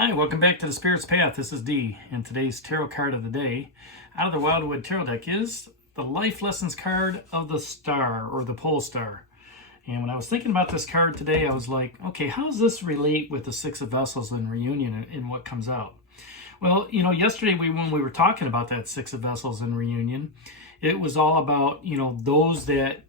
Hi, welcome back to the Spirit's Path. This is Dee, and today's tarot card of the day out of the Wildwood Tarot deck is the Life Lessons card of the Star, or the Pole Star. And when I was thinking about this card today, I was like, okay, how does this relate with the Six of Vessels and Reunion and what comes out? Well, yesterday when we were talking about that Six of Vessels and Reunion, it was all about, those that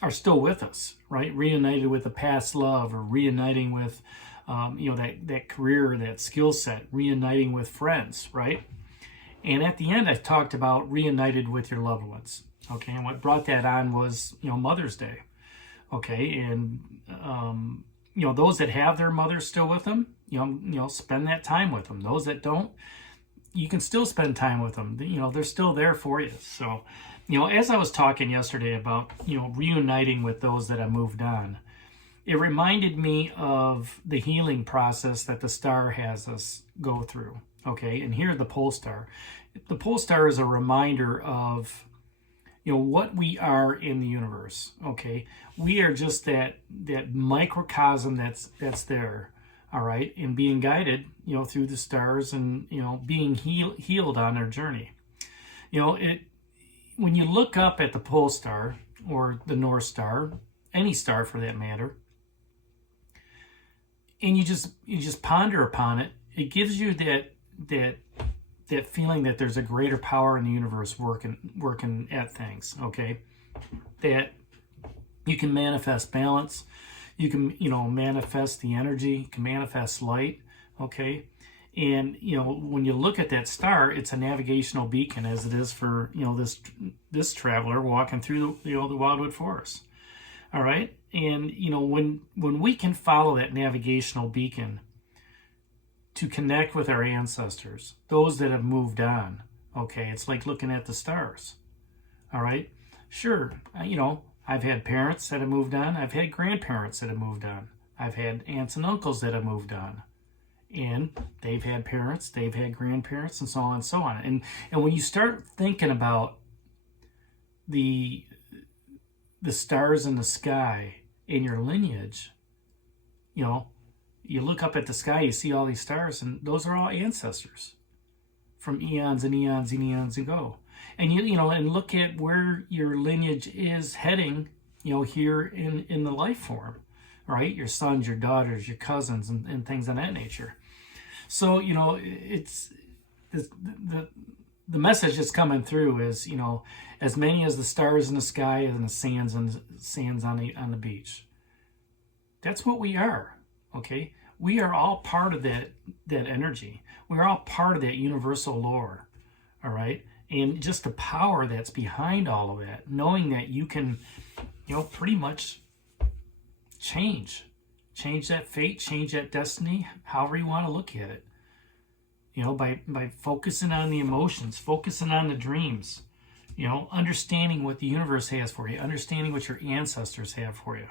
are still with us, right? Reunited with a past love, or reuniting with that career, that skill set, reuniting with friends, right? And at the end, I talked about reunited with your loved ones, okay? And what brought that on was, Mother's Day, okay? And, those that have their mothers still with them, spend that time with them. Those that don't, you can still spend time with them. They're still there for you. So, as I was talking yesterday about, reuniting with those that have moved on, it reminded me of the healing process that the star has us go through, okay? And here, the pole star. The pole star is a reminder of, what we are in the universe, okay? We are just that microcosm that's there, all right? And being guided, through the stars and, being healed on our journey. When you look up at the pole star or the North Star, any star for that matter, and you just ponder upon it, it gives you that feeling that there's a greater power in the universe working at things, okay? That you can manifest balance, you can manifest the energy, you can manifest light, okay? And when you look at that star, it's a navigational beacon, as it is for this traveler walking through the Wildwood Forest. All right, and when we can follow that navigational beacon to connect with our ancestors, those that have moved on, okay, it's like looking at the stars. All right, sure, I've had parents that have moved on, I've had grandparents that have moved on, I've had aunts and uncles that have moved on, and they've had parents, they've had grandparents, and so on and so on. And when you start thinking about the stars in the sky in your lineage, you look up at the sky, you see all these stars, and those are all ancestors from eons and eons and eons ago. And and look at where your lineage is heading, here in the life form, right? Your sons, your daughters, your cousins, and things of that nature. So, it's the message that's coming through is, as many as the stars in the sky and the sands on the beach. That's what we are, okay? We are all part of that energy. We're all part of that universal lore, all right? And just the power that's behind all of that, knowing that you can, pretty much change that fate, change that destiny, however you want to look at it. By focusing on the emotions, focusing on the dreams, understanding what the universe has for you, understanding what your ancestors have for you,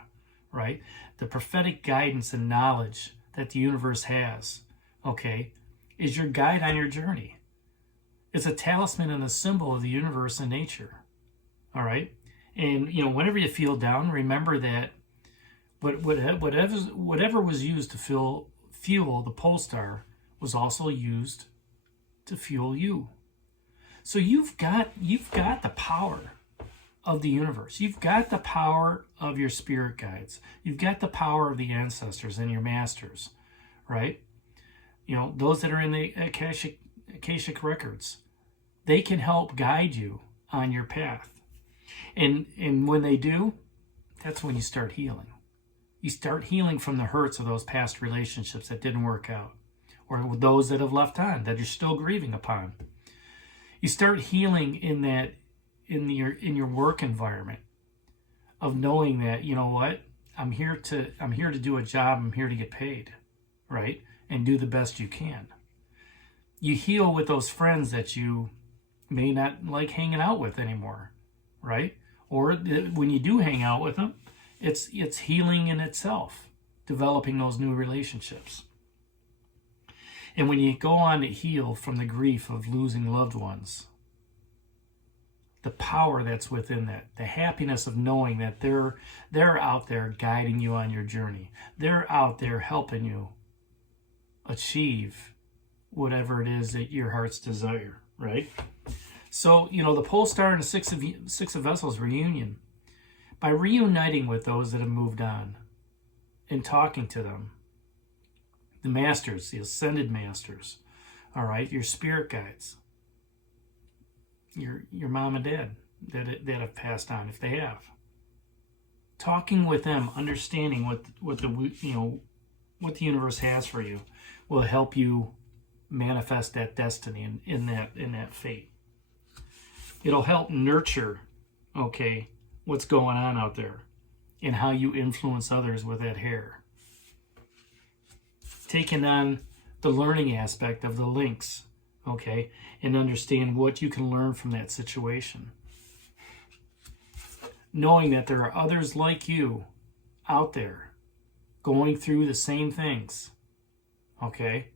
right? The prophetic guidance and knowledge that the universe has, okay, is your guide on your journey. It's a talisman and a symbol of the universe and nature, all right? And, whenever you feel down, remember that whatever was used to fuel the pole star was also used to fuel you. So you've got the power of the universe. You've got the power of your spirit guides. You've got the power of the ancestors and your masters, right? Those that are in the Akashic records, they can help guide you on your path. And when they do, that's when you start healing. You start healing from the hurts of those past relationships that didn't work out, or those that have left on, that you're still grieving upon. You start healing in your work environment, of knowing that, I'm here to do a job, I'm here to get paid, right? And do the best you can. You heal with those friends that you may not like hanging out with anymore, right? Or when you do hang out with them, it's healing in itself, developing those new relationships. And when you go on to heal from the grief of losing loved ones, the power that's within that, the happiness of knowing that they're out there guiding you on your journey. They're out there helping you achieve whatever it is that your heart's desire, right? So, you know, the pole star and the six of vessels reunion. By reuniting with those that have moved on and talking to them, the masters, the ascended masters, all right, your spirit guides, your mom and dad that have passed on, if they have. Talking with them, understanding what the universe has for you, will help you manifest that destiny in that fate. It'll help nurture, okay, what's going on out there and how you influence others with that hair. Taking on the learning aspect of the links, okay, and understand what you can learn from that situation. Knowing that there are others like you out there going through the same things, okay?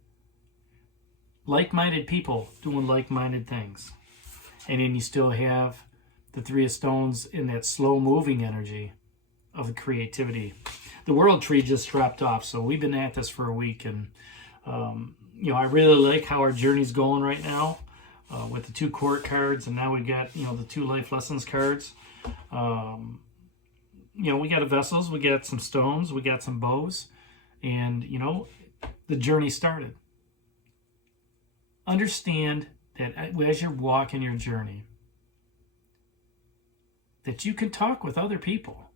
Like-minded people doing like-minded things. And then you still have the Three of Stones in that slow-moving energy of the creativity. The World Tree just dropped off, so we've been at this for a week, and I really like how our journey's going right now with the 2 court cards, and now we got the 2 life lessons cards. We got the vessels, we got some stones, we got some bows, and the journey started. Understand that as you're walking your journey, that you can talk with other people.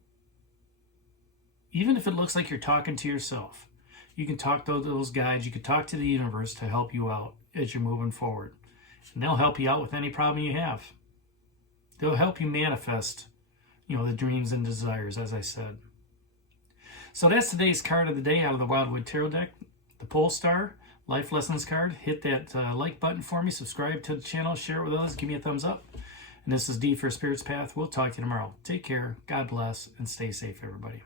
Even if it looks like you're talking to yourself, you can talk to those guides, you can talk to the universe to help you out as you're moving forward. And they'll help you out with any problem you have. They'll help you manifest, the dreams and desires, as I said. So that's today's card of the day out of the Wildwood Tarot deck, the Pole Star Life Lessons card. Hit that like button for me, subscribe to the channel, share it with others, give me a thumbs up. And this is D for Spirit's Path. We'll talk to you tomorrow. Take care, God bless, and stay safe, everybody.